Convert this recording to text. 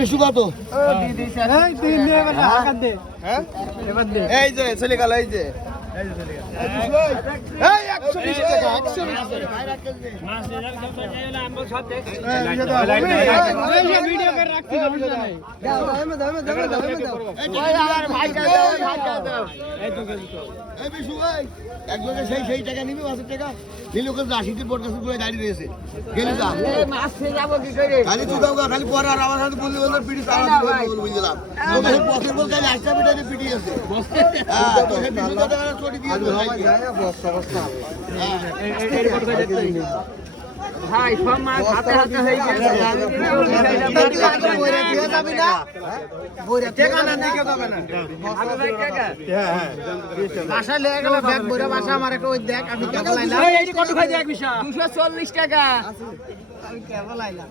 বেশি কত এই যে চলে গেল এই যে সেই টাকা নিবি 5 টাকা নিলে ওকে 80 পড়তেছে পুরো গাড়ি রয়েছে গেলে যা খালি তুই দাও খালি পরে আর আমার সাথে বললি ওদের পিটি সারা বুঝলাম তোকে পথের বল খালি একটা পিটাতে পিটি আছে হ্যাঁ তোকে 200 টাকা চটি দিয়ে দেবো ভাই সব মাছ হাতে হাতে হয়ে গেছে বাসা লেগে গেল ব্যাগ বইরা বাসা আমার একটা ওই দেখ আমি টাকা লাইলাম 240 টাকা আমি কেবল লাইলাম